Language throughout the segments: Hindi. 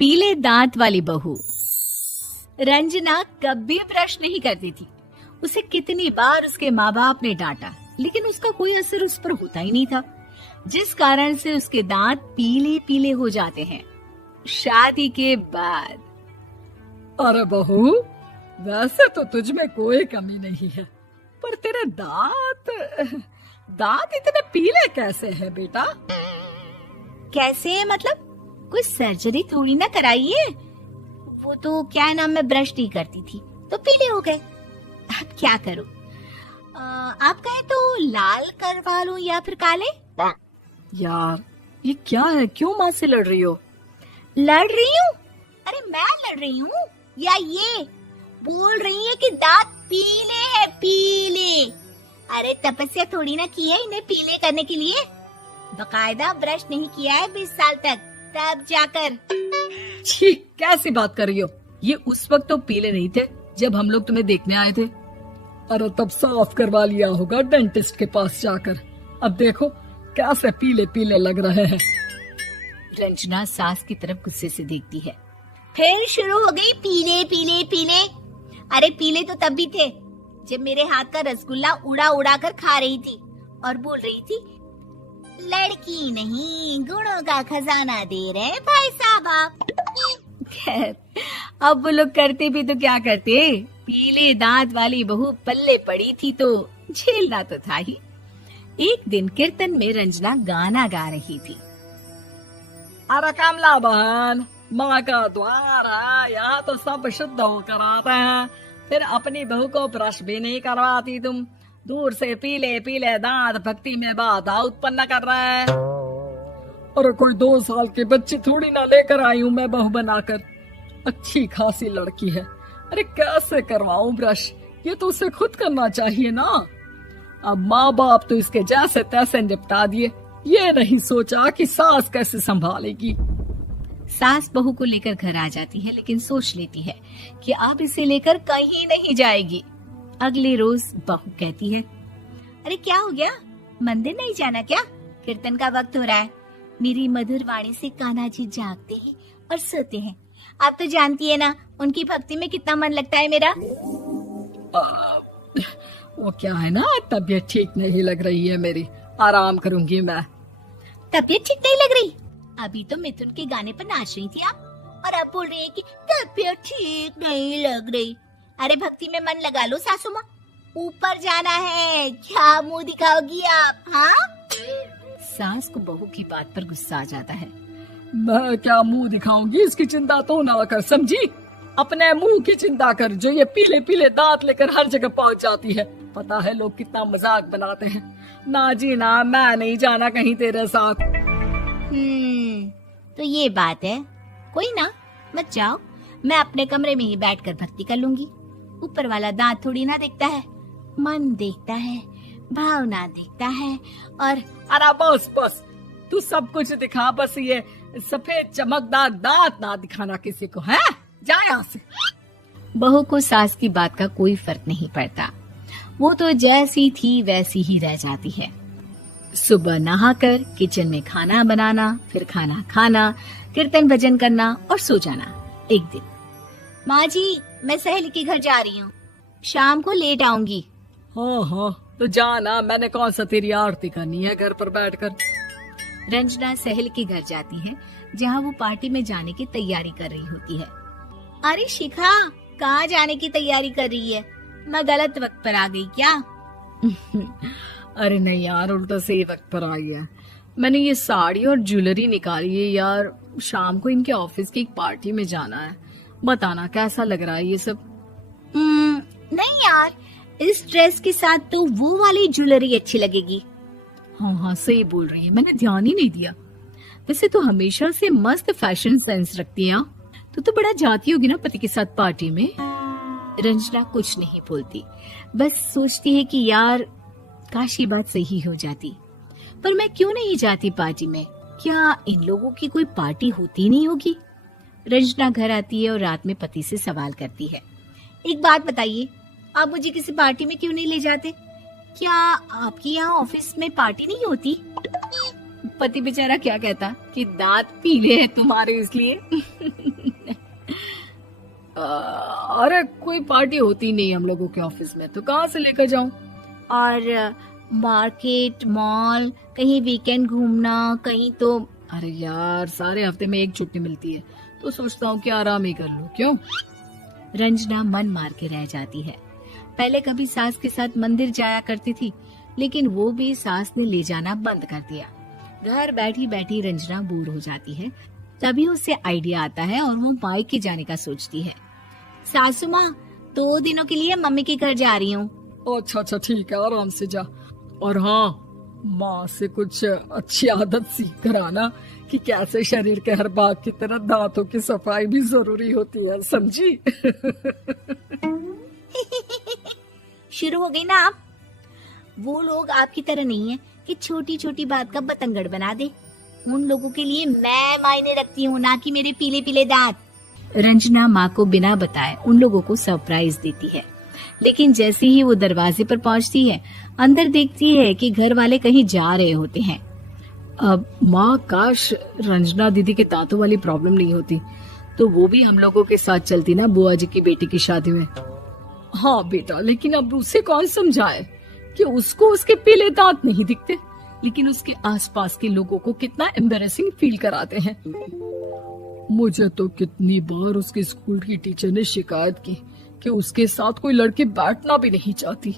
पीले दांत वाली बहू। रंजना कभी ब्रश नहीं करती थी। उसे कितनी बार उसके माँ बाप ने डांटा, लेकिन उसका कोई असर उस पर होता ही नहीं था, जिस कारण से उसके दांत पीले पीले हो जाते हैं। शादी के बाद। अरे बहू, वैसे तो तुझ में कोई कमी नहीं है, पर तेरे दांत इतने पीले कैसे हैं बेटा? कैसे मतलब? कोई सर्जरी थोड़ी ना कराइए। वो तो क्या नाम, मैं ब्रश नहीं करती थी तो पीले हो गए। अब क्या करूं? आप कहे तो लाल करवा लूं या फिर काले? यार ये क्या है, क्यों माँ से लड़ रही हो? लड़ रही हूँ? अरे मैं लड़ रही हूँ या ये बोल रही है कि दांत पीले हैं, पीले। अरे तपस्या थोड़ी ना की है इन्हें पीले करने के लिए। बकायदा ब्रश नहीं किया है 20 साल तक, तब जाकर। छी, कैसी बात कर रही हो? ये उस वक्त तो पीले नहीं थे जब हम लोग तुम्हें देखने आए थे। अरे तब साफ करवा लिया होगा डेंटिस्ट के पास जाकर। अब देखो कैसे पीले पीले लग रहे हैं। रंजना सास की तरफ गुस्से से देखती है। फिर शुरू हो गई पीले पीले पीले। अरे पीले तो तब भी थे जब मेरे हाथ का रसगुल्ला उड़ा उड़ा कर खा रही थी और बोल रही थी, लड़की नहीं गुणों का खजाना दे रहे भाई साहब आप। खैर, अब वो लोग करते भी तो क्या करते, पीले दांत वाली बहू पल्ले पड़ी थी तो झेलना तो था ही। एक दिन कीर्तन में रंजना गाना गा रही थी। अरे कमला बहन, माँ का द्वार है, यहाँ तो सब शुद्ध होकर आते हैं, फिर अपनी बहू को ब्रश भी नहीं करवाती तुम। दूर से पीले पीले दांत भक्ति में बाधा उत्पन्न कर रहे हैं। अरे कोई 2 साल के बच्चे थोड़ी ना लेकर आई हूँ मैं बहू बनाकर। अच्छी खासी लड़की है, अरे कैसे करवाऊं ब्रश? ये तो उसे खुद करना चाहिए ना। अब माँ बाप तो इसके जैसे तैसे निपटा दिए, ये नहीं सोचा कि सास कैसे संभालेगी। सास बहू को लेकर घर आ जाती है, लेकिन सोच लेती है कि अब इसे लेकर कहीं नहीं जाएगी। अगले रोज बहू कहती है, अरे क्या हो गया, मंदिर नहीं जाना क्या? कीर्तन का वक्त हो रहा है। मेरी मधुर वाणी से कान्हा जी जागते हैं और सोते हैं। आप तो जानती है ना उनकी भक्ति में कितना मन लगता है मेरा। वो क्या है ना, तबीयत ठीक नहीं लग रही है मेरी, आराम करूंगी मैं। तबीयत ठीक नहीं लग रही? अभी तो मिथुन के गाने पर नाच रही थी आप, और अब बोल रही है कि तबीयत ठीक नहीं लग रही। अरे भक्ति में मन लगा लो सासू माँ, ऊपर जाना है, क्या मुंह दिखाओगी आप? हाँ? सास को बहू की बात पर गुस्सा आ जाता है। मैं क्या मुंह दिखाऊंगी, इसकी चिंता तो ना कर, समझी? अपने मुंह की चिंता कर, जो ये पीले पीले दांत लेकर हर जगह पहुंच जाती है। पता है लोग कितना मजाक बनाते हैं। ना जी ना, मैं नहीं जाना कहीं तेरे साथ। तो ये बात है। कोई ना, मत जाओ, मैं अपने कमरे में ही बैठकर भक्ति कर लूंगी। ऊपर वाला दांत थोड़ी ना देखता है, मन देखता है, भावना देखता है। और अरे बस बस, तू सब कुछ दिखा, बस ये सफेद चमकदार दांत ना दिखाना किसी को, है? जा यहाँ से। बहू को सास की बात का कोई फर्क नहीं पड़ता, वो तो जैसी थी वैसी ही रह जाती है। सुबह नहाकर किचन में खाना बनाना, फिर खाना खाना, कीर्तन भजन करना और सो जाना। एक दिन, माँ जी मैं सहेली के घर जा रही हूँ, शाम को लेट आऊंगी। हाँ, तो जाना, मैंने कौन सा तेरी आरती करनी है घर पर बैठकर। रंजना सहेली के घर जाती है, जहाँ वो पार्टी में जाने की तैयारी कर रही होती है। अरे शिखा, कहाँ जाने की तैयारी कर रही है? मैं गलत वक्त पर आ गई क्या? अरे नहीं यार, उल्टा सही वक्त पर आई है। मैंने ये साड़ी और ज्वेलरी निकाली है यार, शाम को इनके ऑफिस की एक पार्टी में जाना है। बताना कैसा लग रहा है ये सब? नहीं यार, इस ड्रेस के साथ तो वो वाली ज्वेलरी अच्छी लगेगी। हाँ, सही बोल रही है, मैंने ध्यान ही नहीं दिया। वैसे तो हमेशा से मस्त फैशन सेंस रखती है। तो बड़ा जाती होगी ना पति के साथ पार्टी में। रंजना कुछ नहीं बोलती, बस सोचती है कि यार काश ये बात सही हो जाती, पर मैं क्यों नहीं जाती पार्टी में? क्या इन लोगों की कोई पार्टी होती नहीं होगी? रंजना घर आती है और रात में पति से सवाल करती है, एक बात बताइए, आप मुझे किसी पार्टी में क्यों नहीं ले जाते? क्या आपकी यहाँ ऑफिस में पार्टी नहीं होती? पति बेचारा क्या कहता कि दांत पीले हैं तुम्हारे इसलिए। अरे कोई पार्टी होती नहीं हम लोगों के ऑफिस में, तो कहाँ से लेकर जाऊं? और मार्केट, मॉल, कहीं वीकेंड घूमना, कहीं तो। अरे यार सारे हफ्ते में एक छुट्टी मिलती है, तो सोचता हूँ कि आराम ही कर लूं। क्यों? रंजना मन मार के रह जाती है। पहले कभी सास के साथ मंदिर जाया करती थी, लेकिन वो भी सास ने ले जाना बंद कर दिया। घर बैठी बैठी रंजना बोर हो जाती है। तभी उसे आइडिया आता है और वो मायके जाने का सोचती है। सासू माँ, 2 दिनों के लिए मम्मी के घर जा रही हूँ। अच्छा अच्छा ठीक है, आराम से जा। और हाँ, माँ से कुछ अच्छी आदत सीख कर आना कि कैसे शरीर के हर भाग की तरह दांतों की सफाई भी जरूरी होती है, समझी? शुरू हो गई ना आप। वो लोग आपकी तरह नहीं है कि छोटी छोटी बात का बतंगड़ बना दे। उन लोगों के लिए मैं मायने रखती हूँ, ना कि मेरे पीले पीले दांत। रंजना माँ को बिना बताए उन लोगों को सरप्राइज देती है, लेकिन जैसे ही वो दरवाजे पर पहुंचती है, अंदर देखती है कि घर वाले कहीं जा रहे होते हैं। अब माँ, काश रंजना दीदी के दांतों वाली प्रॉब्लम नहीं होती, तो वो भी हम लोगों के साथ चलती ना बुआ जी की बेटी की शादी में। हाँ बेटा, लेकिन अब उसे कौन समझाए कि उसको उसके पीले दांत नहीं दिखते, लेकिन उसके आसपास के लोगों को कितना एम्बैरेसिंग फील कराते हैं। मुझे तो कितनी बार उसके स्कूल की टीचर ने शिकायत की कि उसके साथ कोई लड़की बैठना भी नहीं चाहती,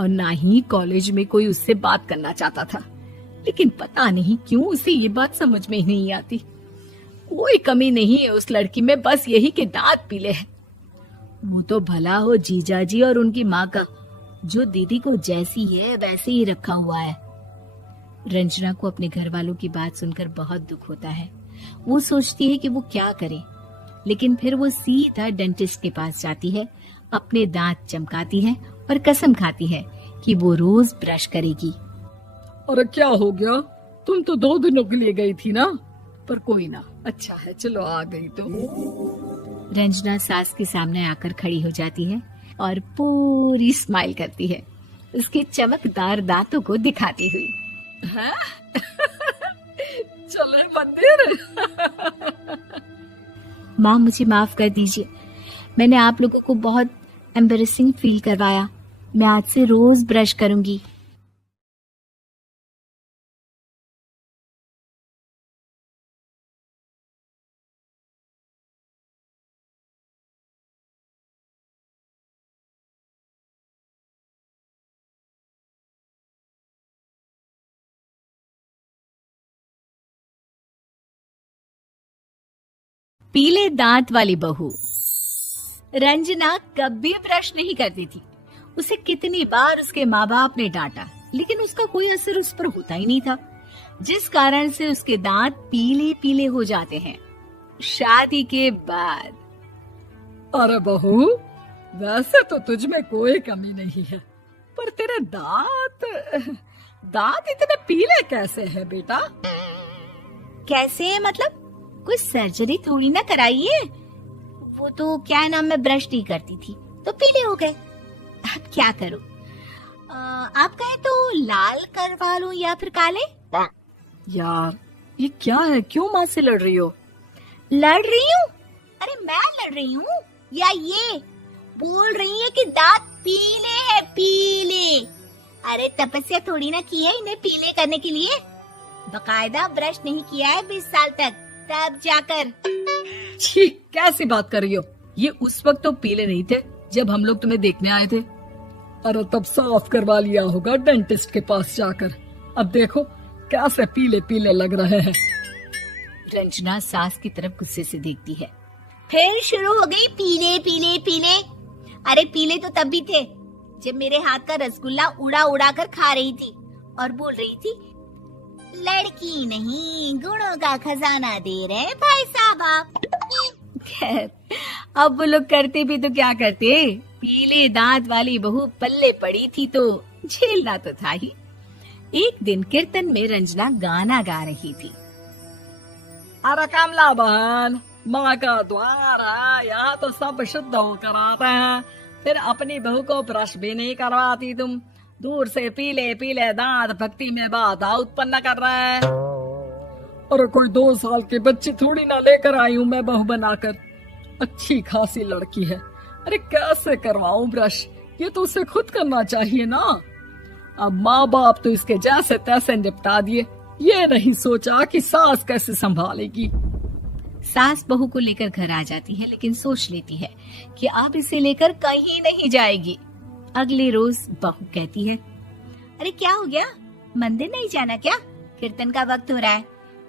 और ना ही कॉलेज में कोई उससे बात करना चाहता था। लेकिन पता नहीं क्यों उसे ये बात समझ में ही नहीं आती। कोई कमी नहीं है उस लड़की में, बस यही कि दांत पीले हैं। वो तो भला हो जीजा जी और उनकी माँ का, जो दीदी को जैसी है वैसे ही रखा हुआ है। रंजना को अपने घर वालों की बात सुनकर बहुत दुख होता है। वो सोचती है कि वो क्या करे, लेकिन फिर वो सीधा डेंटिस्ट के पास जाती है, अपने दांत चमकाती है और कसम खाती है कि वो रोज ब्रश करेगी। अरे क्या हो गया? तुम तो 2 दिनों के लिए गई थी ना, पर कोई ना, अच्छा है, चलो आ गई तो। रंजना सास के सामने आकर खड़ी हो जाती है और पूरी स्माइल करती है, उसके चमकदार दांतों को दिखाती हुई। है? चले मंदिर। माँ, मुझे माफ कर दीजिए, मैंने आप लोगों को बहुत एम्बैरेसिंग फील करवाया। मैं आज से रोज ब्रश करूंगी। पीले दांत वाली बहू। रंजना कभी ब्रश नहीं करती थी। उसे कितनी बार उसके माँ बाप ने डांटा, लेकिन उसका कोई असर उस पर होता ही नहीं था, जिस कारण से उसके दांत पीले पीले हो जाते हैं शादी के बाद। अरे बहू, वैसे तो तुझ में कोई कमी नहीं है, पर तेरे दांत इतने पीले कैसे हैं बेटा? कैसे मतलब? कोई सर्जरी थोड़ी ना कराइए। वो तो क्या नाम, मैं ब्रश नहीं करती थी तो पीले हो गए। अब क्या करूं? आप कहे तो लाल करवा लूं या फिर काले? यार ये क्या है, क्यों माँ से लड़ रही हो? लड़ रही हूँ? अरे मैं लड़ रही हूँ या ये बोल रही है कि दांत पीले हैं, पीले। अरे तपस्या थोड़ी ना की है इन्हें पीले करने के लिए, बकायदा ब्रश नहीं किया है 20 साल तक, तब जाकर। छी, कैसी बात कर रही हो? ये उस वक्त तो पीले नहीं थे जब हम लोग तुम्हें देखने आए थे। अरे तब साफ करवा लिया होगा डेंटिस्ट के पास जाकर। अब देखो कैसे पीले पीले लग रहे हैं। रंजना सास की तरफ गुस्से से देखती है। फिर शुरू हो गई पीले पीले पीले। अरे पीले तो तब भी थे जब मेरे हाथ का रसगुल्ला उड़ा उड़ा कर खा रही थी और बोल रही थी, लड़की नहीं गुणों का खजाना दे रहे भाई साहब आप। खैर, अब वो लोग करते भी तो क्या करते, पीले दांत वाली बहू पल्ले पड़ी थी तो झेलना तो था ही। एक दिन कीर्तन में रंजना गाना गा रही थी। अरे कमला बहन, माँ का द्वार है, यहाँ तो सब शुद्ध होकर आते हैं, फिर अपनी बहू को ब्रश भी नहीं करवाती तुम। दूर से पीले पीले दांत भक्ति में बाधा उत्पन्न कर रहा है। और कोई 2 साल के बच्चे थोड़ी ना लेकर आई हूं मैं बहू बनाकर। अच्छी खासी लड़की है, अरे कैसे करवाऊं ब्रश, ये तो उसे खुद करना चाहिए ना। अब माँ बाप तो इसके जैसे तैसे निपटा दिए, ये नहीं सोचा कि सास कैसे संभालेगी। सास बहू को लेकर घर आ जाती है, लेकिन सोच लेती है कि अब इसे लेकर कहीं नहीं जाएगी। अगले रोज बहू कहती है, अरे क्या हो गया, मंदिर नहीं जाना क्या? कीर्तन का वक्त हो रहा है।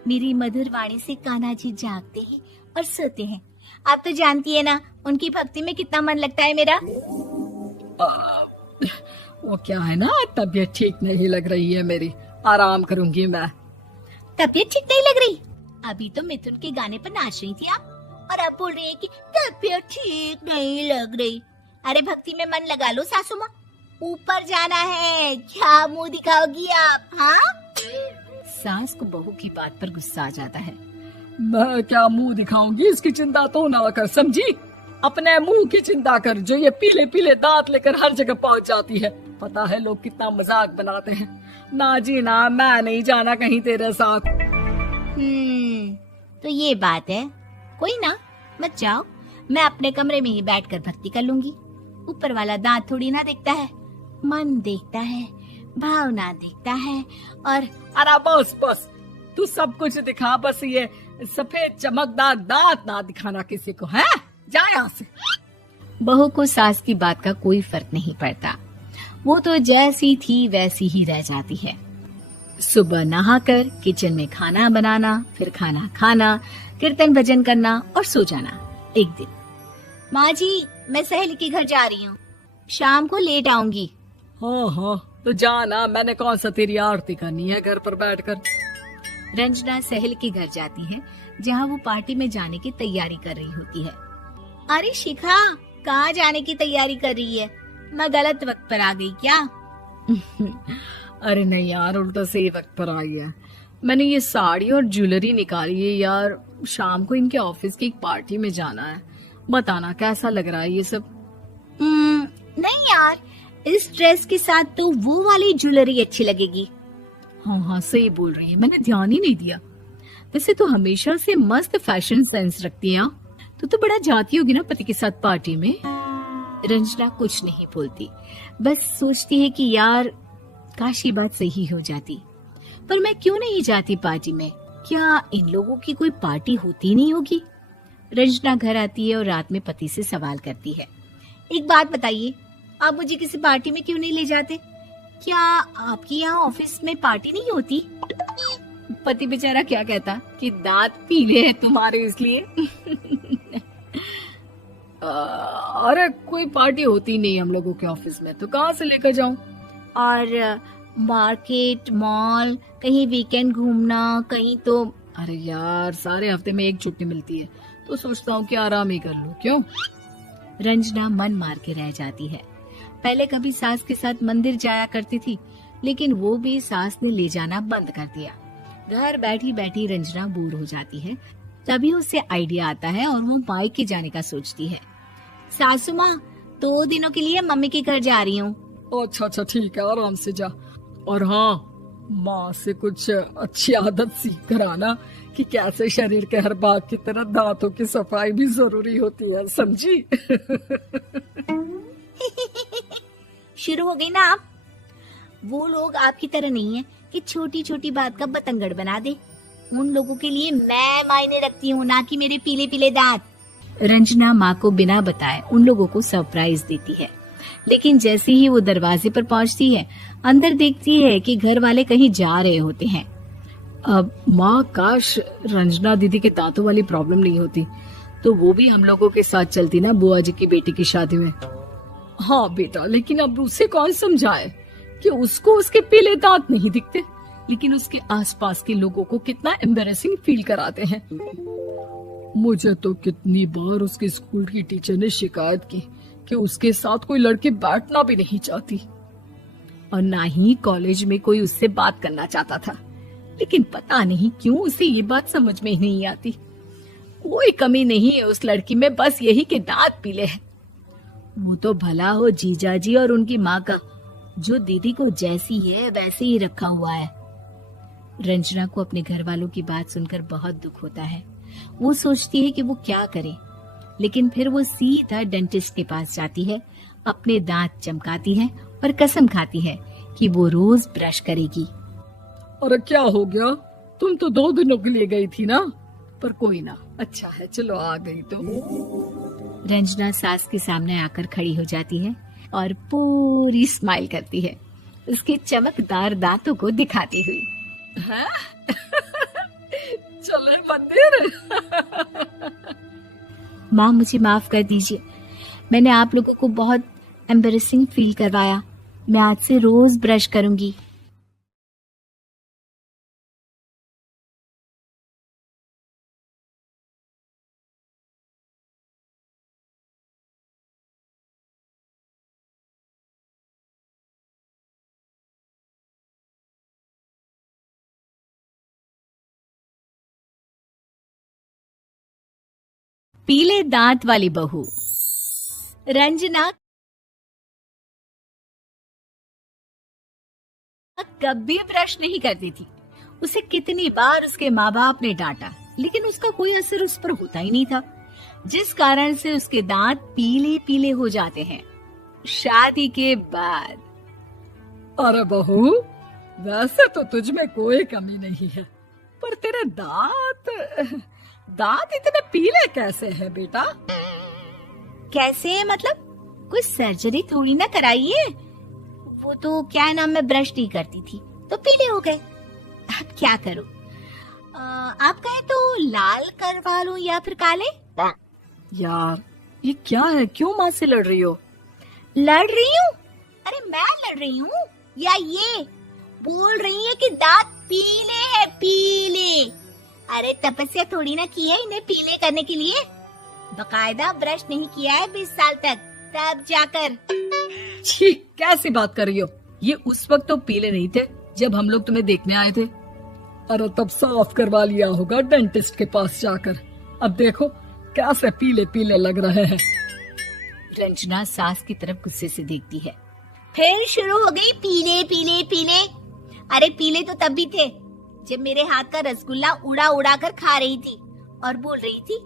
मेरी मधुर वाणी से कान्हा जी जागते हैं और सोते हैं। आप तो जानती है ना उनकी भक्ति में कितना मन लगता है मेरा। वो क्या है ना, तबीयत ठीक नहीं लग रही है मेरी, आराम करूंगी मैं। तबीयत ठीक नहीं लग रही? अभी तो मिथुन के गाने पर नाच रही थी आप, और अब बोल रही है कि तबीयत ठीक नहीं लग रही। अरे भक्ति में मन लगा लो सासू माँ, ऊपर जाना है, क्या मुंह दिखाओगी आप? हाँ, सास को बहू की बात पर गुस्सा आ जाता है। मैं क्या मुंह दिखाऊंगी, इसकी चिंता तो ना कर, समझी? अपने मुंह की चिंता कर, जो ये पीले पीले दांत लेकर हर जगह पहुंच जाती है। पता है लोग कितना मजाक बनाते हैं। ना जी ना, मैं नहीं जाना कहीं तेरे साथ। तो ये बात है, कोई ना, मत जाओ, मैं अपने कमरे में ही बैठकर भक्ति कर लूंगी। ऊपर वाला दांत थोड़ी ना देखता है, मन देखता है, भावना देखता है। और अरे बस बस, तू सब कुछ दिखा, बस ये सफेद चमकदार दांत ना दिखाना किसी को, है? जा यहाँ से। बहू को सास की बात का कोई फर्क नहीं पड़ता, वो तो जैसी थी वैसी ही रह जाती है। सुबह नहाकर किचन में खाना बनाना, फिर खाना खाना, कीर्तन भजन करना और सो जाना। एक दिन, माँ जी मैं सहेली के घर जा रही हूँ, शाम को लेट आऊंगी। हाँ हाँ, तो जाना, मैंने कौन सा तेरी आरती करनी है घर पर बैठकर। रंजना सहेली के घर जाती है, जहाँ वो पार्टी में जाने की तैयारी कर रही होती है। अरे शिखा, कहाँ जाने की तैयारी कर रही है? मैं गलत वक्त पर आ गई क्या? अरे नहीं यार, उल्टा सही वक्त पर आई है। मैंने ये साड़ी और ज्वेलरी निकाली है यार, शाम को इनके ऑफिस की एक पार्टी में जाना है। बताना कैसा लग रहा है ये सब? नहीं यार, इस ड्रेस के साथ तो वो वाली ज्वेलरी अच्छी लगेगी। हाँ हाँ सही बोल रही है, मैंने ध्यान ही नहीं दिया। वैसे तो हमेशा से मस्त फैशन सेंस रखती है। तो बड़ा जाती होगी ना पति के साथ पार्टी में। रंजना कुछ नहीं बोलती, बस सोचती है कि यार काश ये बात सही हो जाती, पर मैं क्यों नहीं जाती पार्टी में? क्या इन लोगों की कोई पार्टी होती नहीं होगी? रंजना घर आती है और रात में पति से सवाल करती है, एक बात बताइए, आप मुझे किसी पार्टी में क्यों नहीं ले जाते? क्या आपके यहाँ ऑफिस में पार्टी नहीं होती? पति बेचारा क्या कहता कि दांत पीले हैं तुम्हारे इसलिए। अरे कोई पार्टी होती नहीं हम लोगों के ऑफिस में, तो कहाँ से लेकर जाऊं? और मार्केट, मॉल, कहीं वीकेंड घूमना, कहीं तो। अरे यार सारे हफ्ते में एक छुट्टी मिलती है, तो सोचता हूँ कि आराम ही कर लूं। क्यों? रंजना मन मार के रह जाती है। पहले कभी सास के साथ मंदिर जाया करती थी, लेकिन वो भी सास ने ले जाना बंद कर दिया। घर बैठी बैठी रंजना बोर हो जाती है। तभी उसे आइडिया आता है और वो मायके जाने का सोचती है। सासू माँ, 2 दिनों के लिए मम्मी के घर जा रही हूँ। अच्छा ठीक है, आराम से जा। और हाँ, माँ से कुछ अच्छी आदत सीख कर आना कि कैसे शरीर के हर भाग की तरह दांतों की सफाई भी जरूरी होती है, समझी? शुरू हो गई ना आप? वो लोग आपकी तरह नहीं है कि छोटी छोटी बात का बतंगड़ बना दे। उन लोगों के लिए मैं मायने रखती हूँ, ना कि मेरे पीले पीले दांत। रंजना माँ को बिना बताए उन लोगों को सरप्राइज देती है, लेकिन जैसे ही वो दरवाजे पर पहुँचती है, अंदर देखती है कि घर वाले कहीं जा रहे होते हैं। अब माँ, काश रंजना दीदी के दांतों वाली प्रॉब्लम नहीं होती, तो वो भी हम लोगों के साथ चलती ना बुआ जी की बेटी की शादी में। हाँ बेटा, लेकिन अब उसे कौन समझाए कि उसको उसके पीले दांत नहीं दिखते, लेकिन उसके आसपास के लोगों को कितना एम्बैरेसिंग फील कराते हैं। मुझे तो कितनी बार उसके स्कूल की टीचर ने शिकायत की कि उसके साथ कोई लड़की बैठना भी नहीं चाहती, और ना ही कॉलेज में कोई उससे बात करना चाहता था। लेकिन पता नहीं क्यों उसे ये बात समझ में ही नहीं आती। कोई कमी नहीं है उस लड़की में, बस यही कि दांत पीले हैं। वो तो भला हो जीजा जी और उनकी माँ का, जो दीदी को जैसी है वैसे ही रखा हुआ है। रंजना को अपने घर वालों की बात सुनकर बहुत दुख होता है। वो सोचती है कि वो क्या करे, लेकिन फिर वो सीधा डेंटिस्ट के पास जाती है, अपने दांत चमकाती है और कसम खाती है कि वो रोज ब्रश करेगी। अरे क्या हो गया? तुम तो 2 दिनों के लिए गई थी ना। पर कोई ना, अच्छा है, चलो आ गई तो। रंजना सास के सामने आकर खड़ी हो जाती है और पूरी स्माइल करती है, उसके चमकदार दांतों को दिखाती हुई। हैं? चले मंदिर। माँ मुझे माफ कर दीजिए, मैंने आप लोगों को बहुत एम्बेरसिंग फील करवाया। मैं आज से रोज ब्रश करूंगी। पीले दांत वाली बहू। रंजना कभी ब्रश नहीं करती थी। उसे कितनी बार उसके माँ बाप ने डांटा, लेकिन उसका कोई असर उस पर होता ही नहीं था, जिस कारण से उसके दांत पीले पीले हो जाते हैं। शादी के बाद। अरे बहू, वैसे तो तुझ में कोई कमी नहीं है, पर तेरे दांत इतने पीले कैसे हैं बेटा? कैसे मतलब? कोई सर्जरी थोड़ी ना कराई है। वो तो क्या नाम, मैं ब्रश नहीं करती थी तो पीले हो गए। अब क्या करूं? आप कहें तो लाल करवा लूं या फिर काले? यार ये क्या है, क्यों माँ से लड़ रही हो? लड़ रही हूँ? अरे मैं लड़ रही हूँ या ये बोल रही है कि दांत पीले हैं, पीले। अरे तपस्या थोड़ी ना की है इन्हें पीले करने के लिए। बकायदा ब्रश नहीं किया है 20 साल तक, तब जाकर। छी, कैसी बात कर रही हो? ये उस वक्त तो पीले नहीं थे जब हम लोग तुम्हें देखने आए थे। अरे तब साफ करवा लिया होगा डेंटिस्ट के पास जाकर। अब देखो कैसे पीले पीले लग रहे हैं। रंजना सास की तरफ गुस्से से देखती है। फिर शुरू हो गई पीले पीले पीले। अरे पीले तो तब भी थे जब मेरे हाथ का रसगुल्ला उड़ा उड़ा कर खा रही थी और बोल रही थी,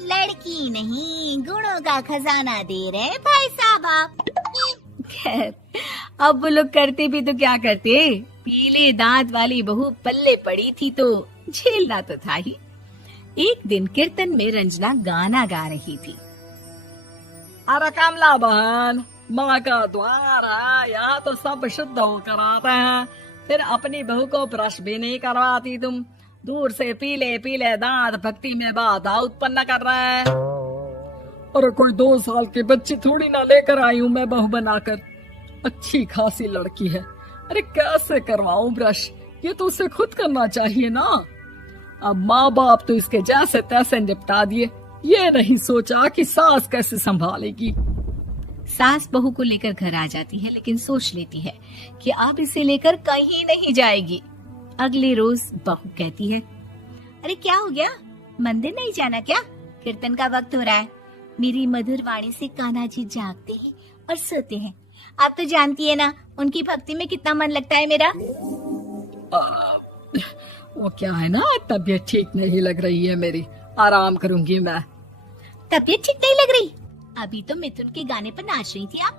लड़की नहीं गुणों का खजाना दे रहे भाई साहब आप। खैर अब वो लोग करते भी तो क्या करते, पीले दांत वाली बहू पल्ले पड़ी थी तो झेलना तो था ही। एक दिन कीर्तन में रंजना गाना गा रही थी। अरे कमला बहन, माँ का द्वार है, यहाँ तो सब शुद्ध होकर आते हैं, फिर अपनी बहू को ब्रश भी नहीं करवाती तुम। दूर से पीले पीले दांत भक्ति में बाधा उत्पन्न कर रहे हैं। अरे कोई 2 साल की बच्ची थोड़ी ना लेकर आई हूँ मैं बहू बनाकर। अच्छी खासी लड़की है, अरे कैसे करवाऊं ब्रश? ये तो उसे खुद करना चाहिए ना। अब माँ बाप तो इसके जैसे तैसे निपटा दिए, ये नहीं सोचा कि सास कैसे संभालेगी। सास बहू को लेकर घर आ जाती है, लेकिन सोच लेती है कि अब इसे लेकर कहीं नहीं जाएगी। अगले रोज बहू कहती है, अरे क्या हो गया, मंदिर नहीं जाना क्या? कीर्तन का वक्त हो रहा है। मेरी मधुर वाणी से कान्हा जी जागते हैं और सोते हैं। आप तो जानती है ना उनकी भक्ति में कितना मन लगता है मेरा। वो क्या है ना, तबीयत ठीक नहीं लग रही है मेरी, आराम करूंगी मैं। तबीयत ठीक नहीं लग रही? अभी तो मिथुन के गाने पर नाच रही थी आप,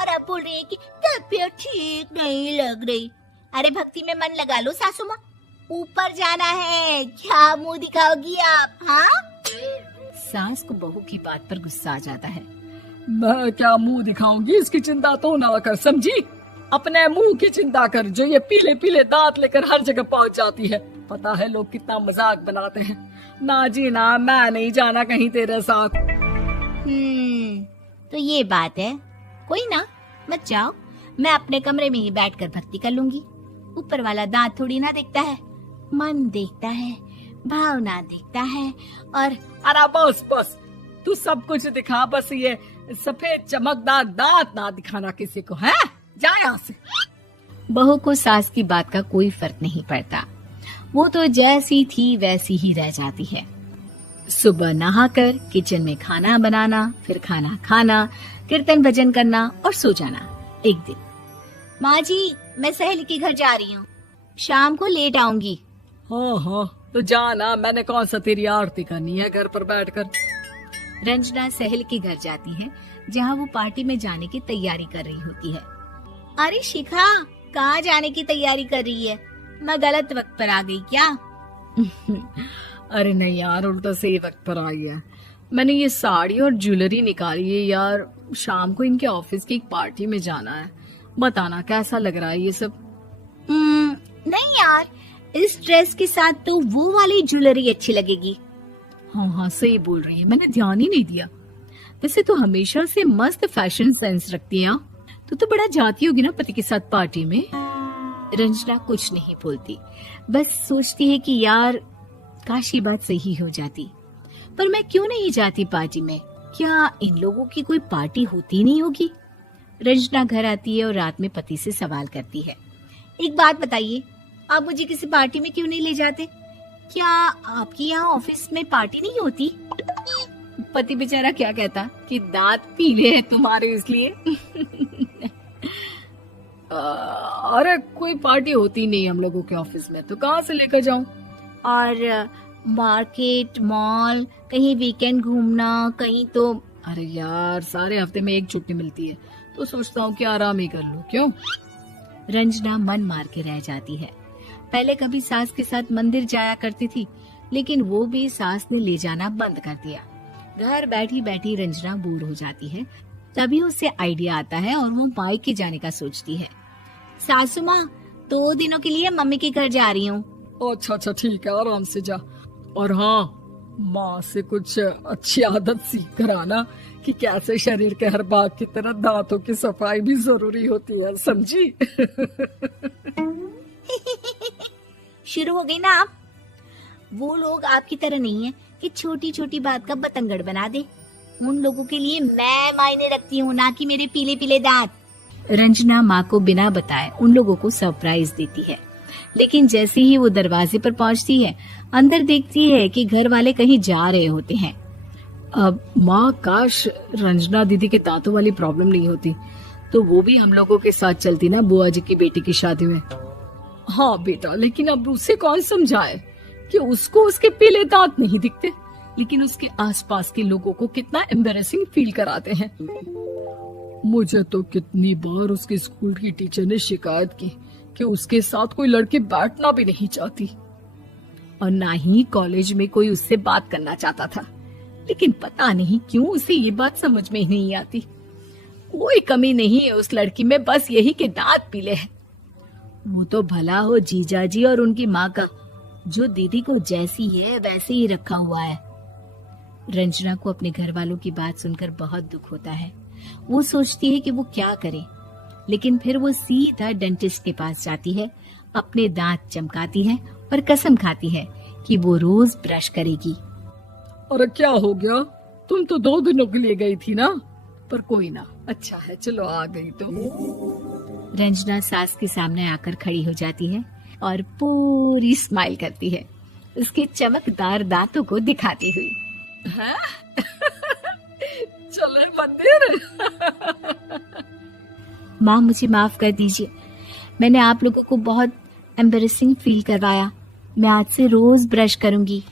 और अब बोल रही है कि तबीयत ठीक नहीं लग रही। अरे भक्ति में मन लगा लो सासू माँ, ऊपर जाना है, क्या मुंह दिखाओगी आप? हाँ? सास को बहू की बात पर गुस्सा आ जाता है। मैं क्या मुंह दिखाऊंगी, इसकी चिंता तो ना कर, समझी? अपने मुंह की चिंता कर, जो ये पीले पीले दांत लेकर हर जगह पहुंच जाती है। पता है लोग कितना मजाक बनाते हैं। ना जी ना, मैं नहीं जाना कहीं तेरे साथ। तो ये बात है, कोई ना, मत जाओ, मैं अपने कमरे में ही बैठकर भक्ति कर लूंगी। ऊपर वाला दांत थोड़ी ना देखता है, मन देखता है, भावना देखता है। और अरे बस बस, तू सब कुछ दिखा, बस ये सफेद चमकदार दांत ना दिखाना किसी को, है? जा यहाँ से। बहू को सास की बात का कोई फर्क नहीं पड़ता, वो तो जैसी थी वैसी ही रह जाती है। सुबह नहाकर किचन में खाना बनाना, फिर खाना खाना, कीर्तन भजन करना और सो जाना। एक दिन माँ जी, मैं सहेली के घर जा रही हूँ, शाम को लेट आऊंगी। हाँ हाँ, तो जाना, मैंने कौन सा तेरी आरती करनी है घर पर बैठकर। रंजना सहेली के घर जाती है, जहाँ वो पार्टी में जाने की तैयारी कर रही होती है। अरे शिखा, कहाँ जाने की तैयारी कर रही है? मैं गलत वक्त पर आ गई क्या? अरे नहीं यार, उल्टा सही वक्त पर आ गया। मैंने ये साड़ी और ज्वेलरी निकाली है यार, शाम को इनके ऑफिस की एक पार्टी में जाना है। बताना कैसा लग रहा है ये सब? नहीं यार, इस ड्रेस के साथ तो वो वाली ज्वेलरी अच्छी लगेगी। हाँ हाँ, सही बोल रही है, मैंने ध्यान ही नहीं दिया। वैसे तो हमेशा से मस्त फैशन सेंस रखती है। तो बड़ा जाती होगी ना पति के साथ पार्टी में। रंजना कुछ नहीं बोलती, बस सोचती है कि यार काश ये बात सही हो जाती। पर मैं क्यों नहीं जाती पार्टी में? क्या इन लोगों की कोई पार्टी होती नहीं होगी? रंजना घर आती है और रात में पति से सवाल करती है, एक बात बताइए, आप मुझे किसी पार्टी में क्यों नहीं ले जाते? क्या आपके यहाँ ऑफिस में पार्टी नहीं होती? पति बेचारा क्या कहता कि दांत पीले हैं तुम्हारे इसलिए। अरे कोई पार्टी होती नहीं हम लोगों के ऑफिस में, तो कहाँ से लेकर जाऊं? और मार्केट, मॉल, कहीं वीकेंड घूमना, कहीं तो। अरे यार, सारे हफ्ते में एक छुट्टी मिलती है, तो सोचता हूँ कि आराम ही कर लूं। क्यों? रंजना मन मार के रह जाती है। पहले कभी सास के साथ मंदिर जाया करती थी, लेकिन वो भी सास ने ले जाना बंद कर दिया। घर बैठी बैठी रंजना बोर हो जाती है। तभी उसे आइडिया आता है और वो मायके जाने का सोचती है। सासू माँ, 2 दिनों के लिए मम्मी के घर जा रही हूँ। अच्छा अच्छा, ठीक है, आराम से जा। और हाँ, माँ से कुछ अच्छी आदत सीख कर आना कि कैसे शरीर के हर भाग की तरह दांतों की सफाई भी जरूरी होती है, समझी? शुरू हो गई ना आप? वो लोग आपकी तरह नहीं है कि छोटी छोटी बात का बतंगड़ बना दे। उन लोगों के लिए मैं मायने रखती हूँ, ना कि मेरे पीले पीले दांत। रंजना माँ को बिना बताए उन लोगों को सरप्राइज देती है, लेकिन जैसे ही वो दरवाजे पर पहुँचती है, अंदर देखती है कि घर वाले कहीं जा रहे होते हैं। अब माँ, काश रंजना दीदी के दांतों वाली प्रॉब्लम नहीं होती, तो वो भी हम लोगों के साथ चलती ना बुआ जी की बेटी की शादी में। हाँ बेटा, लेकिन अब उसे कौन समझाए कि उसको उसके पीले दांत नहीं दिखते, लेकिन उसके आसपास के लोगों को कितना एम्बैरेसिंग फील कराते हैं। मुझे तो कितनी बार उसके स्कूल की टीचर ने शिकायत की कि उसके साथ कोई लड़की बैठना भी नहीं चाहती, और ना ही कॉलेज में कोई उससे बात करना चाहता था। लेकिन पता नहीं क्यों उसे ये बात समझ में ही नहीं आती। कोई कमी नहीं है उस लड़की में, बस यही कि दांत पीले हैं। वो तो भला हो जीजा जी और उनकी माँ का, जो दीदी को जैसी है वैसे ही रखा हुआ है। रंजना को अपने घर वालों की बात सुनकर बहुत दुख होता है। वो सोचती है कि वो क्या करे, लेकिन फिर वो सीधा डेंटिस्ट के पास जाती है, अपने दांत चमकाती है और कसम खाती है कि वो रोज ब्रश करेगी। अरे क्या हो गया? तुम तो 2 दिनों के लिए गई थी ना। पर कोई ना, अच्छा है, चलो आ गई तो। रंजना सास के सामने आकर खड़ी हो जाती है और पूरी स्माइल करती है, उसके चमकदार दांतों को दिखाती हुई। हैं? चले मंदिर। माँ, मुझे माफ कर दीजिए, मैंने आप लोगों को बहुत एम्बैरेसिंग फील करवाया। मैं आज से रोज ब्रश करूंगी।